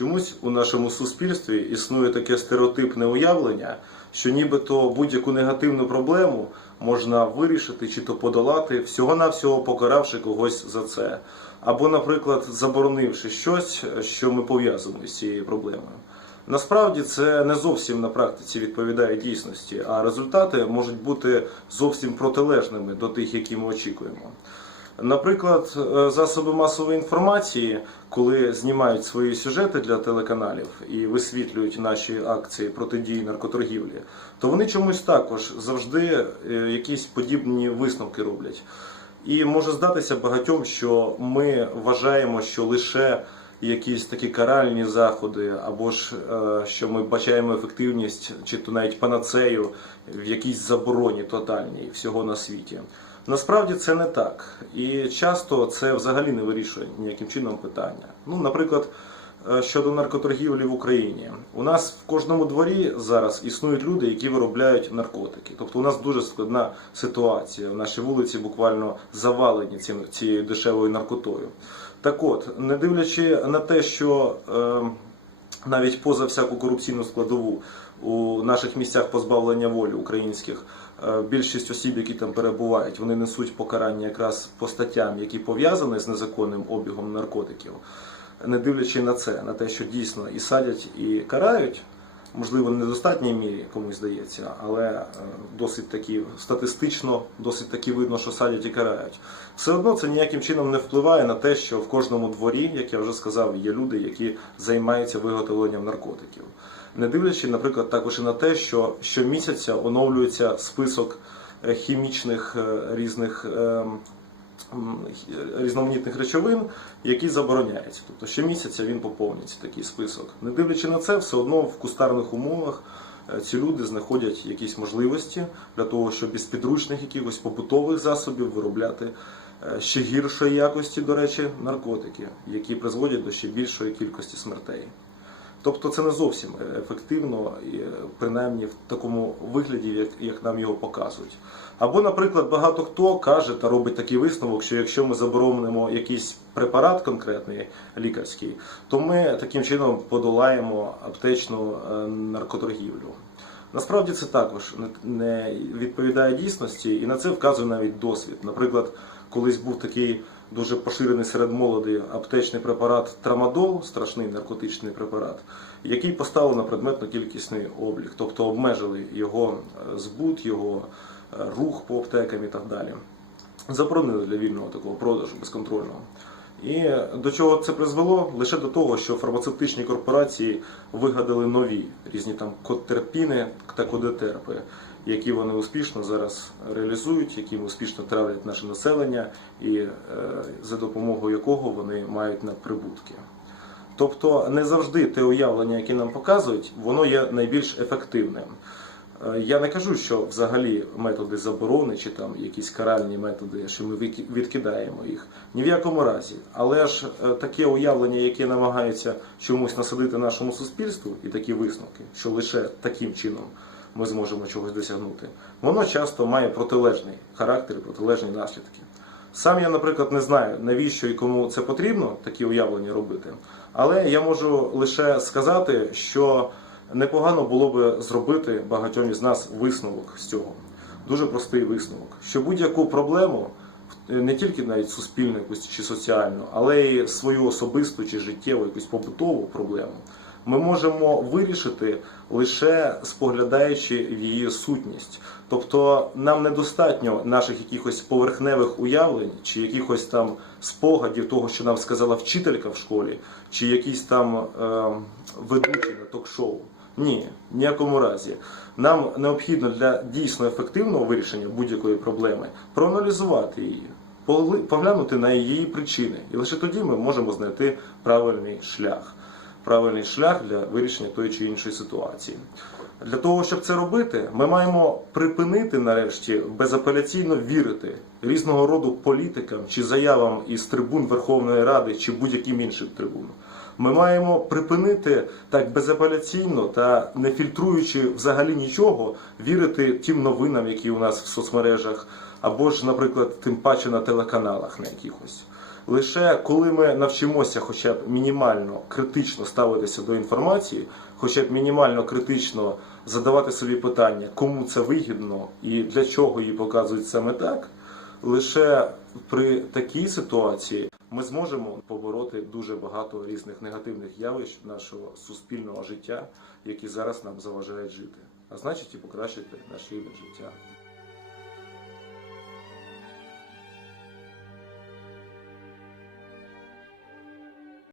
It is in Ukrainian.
Чомусь у нашому суспільстві існує таке стереотипне уявлення, що нібито будь-яку негативну проблему можна вирішити чи то подолати, всього-навсього покаравши когось за це. Або, наприклад, заборонивши щось, що ми пов'язуємо з цією проблемою. Насправді це не зовсім на практиці відповідає дійсності, а результати можуть бути зовсім протилежними до тих, які ми очікуємо. Наприклад, е, засоби масової інформації, коли знімають свої сюжети для телеканалів і висвітлюють наші акції протидії наркоторгівлі, то вони чомусь також завжди е, якісь подібні висновки роблять. І може здатися багатьом, що ми вважаємо, що лише якісь такі каральні заходи, або ж е, що ми бачаємо ефективність, чи то навіть панацею в якійсь забороні тотальній всього на світі. Насправді це не так. І часто це взагалі не вирішує ніяким чином питання. Ну, наприклад, е, щодо наркоторгівлі в Україні. У нас в кожному дворі зараз існують люди, які виробляють наркотики. Тобто у нас дуже складна ситуація. Наші вулиці буквально завалені цією дешевою наркотою. Так от, не дивлячи на те, що е, навіть поза всяку корупційну складову у наших місцях позбавлення волі українських е, більшість осіб, які там перебувають, вони несуть покарання якраз по статтям, які пов'язані з незаконним обігом наркотиків. Не дивлячи на це, на те, що дійсно і садять, і карають, можливо, не в достатній мірі комусь здається, але е, досить таки статистично, досить таки видно, що садять і карають. Все одно це ніяким чином не впливає на те, що в кожному дворі, як я вже сказав, є люди, які займаються виготовленням наркотиків. Не дивлячи, наприклад, також і на те, що щомісяця оновлюється список е, хімічних е, різних. Різноманітних речовин, які забороняються. Тобто щомісяця він поповнюється такий список. Не дивлячи на це, все одно в кустарних умовах е, ці люди знаходять якісь можливості для того, щоб із підручних якихось побутових засобів виробляти е, ще гіршої якості, до речі, наркотики, які призводять до ще більшої кількості смертей. Тобто це не зовсім ефективно, е, принаймні в такому вигляді, як, нам його показують. Або, наприклад, багато хто каже та робить такий висновок, що якщо ми заборонимо якийсь препарат конкретний лікарський, то ми таким чином подолаємо аптечну е, наркоторгівлю. Насправді це також не відповідає дійсності, і на це вказує навіть досвід. Наприклад, колись був такий дуже поширений серед молоді аптечний препарат Трамадол, страшний наркотичний препарат, який поставили на предметно-кількісний облік, тобто обмежили його е, збут, його е, рух по аптекам і так далі. Заборонили для вільного такого продажу безконтрольного. І до чого це призвело? Лише до того, що фармацевтичні корпорації вигадали нові різні там котерпіни та кодетерпи, які вони успішно зараз реалізують, якими успішно травлять наше населення, і е, за допомогою якого вони мають надприбутки. Тобто не завжди те уявлення, яке нам показують, воно є найбільш ефективним. Е, Я не кажу, що взагалі методи заборони чи там якісь каральні методи, що ми відкидаємо їх. Ні в якому разі. Але ж е, таке уявлення, яке намагається чомусь насадити нашому суспільству, і такі висновки, що лише таким чином ми зможемо чогось досягнути, воно часто має протилежний характер і протилежні наслідки. Сам я, наприклад, не знаю, навіщо і кому це потрібно, такі уявлення робити. Але я можу лише сказати, що непогано було би зробити багатьом із нас висновок з цього. Дуже простий висновок, що будь-яку проблему, не тільки навіть суспільну якусь чи соціальну, але й свою особисту чи життєву, якусь побутову проблему, ми можемо вирішити лише споглядаючи в її сутність. Тобто нам недостатньо наших якихось поверхневих уявлень чи якихось там спогадів того, що нам сказала вчителька в школі, чи якийсь там е, ведучий на ток-шоу. Ні, в ніякому разі. Нам необхідно для дійсно ефективного вирішення будь-якої проблеми проаналізувати її, поглянути на її причини. І лише тоді ми можемо знайти правильний шлях. Правильний шлях для вирішення тої чи іншої ситуації. Для того, щоб це робити, ми маємо припинити нарешті безапеляційно вірити різного роду політикам чи заявам із трибун Верховної Ради чи будь-яким іншим трибунам. Ми маємо припинити так безапеляційно та не фільтруючи взагалі нічого, вірити тим новинам, які у нас в соцмережах або ж, наприклад, тим паче на телеканалах на якихось. Лише коли ми навчимося хоча б мінімально критично ставитися до інформації, хоча б мінімально критично задавати собі питання, кому це вигідно і для чого її показують саме так, лише при такій ситуації ми зможемо побороти дуже багато різних негативних явищ нашого суспільного життя, які зараз нам заважають жити, а значить і покращити наш рівень життя.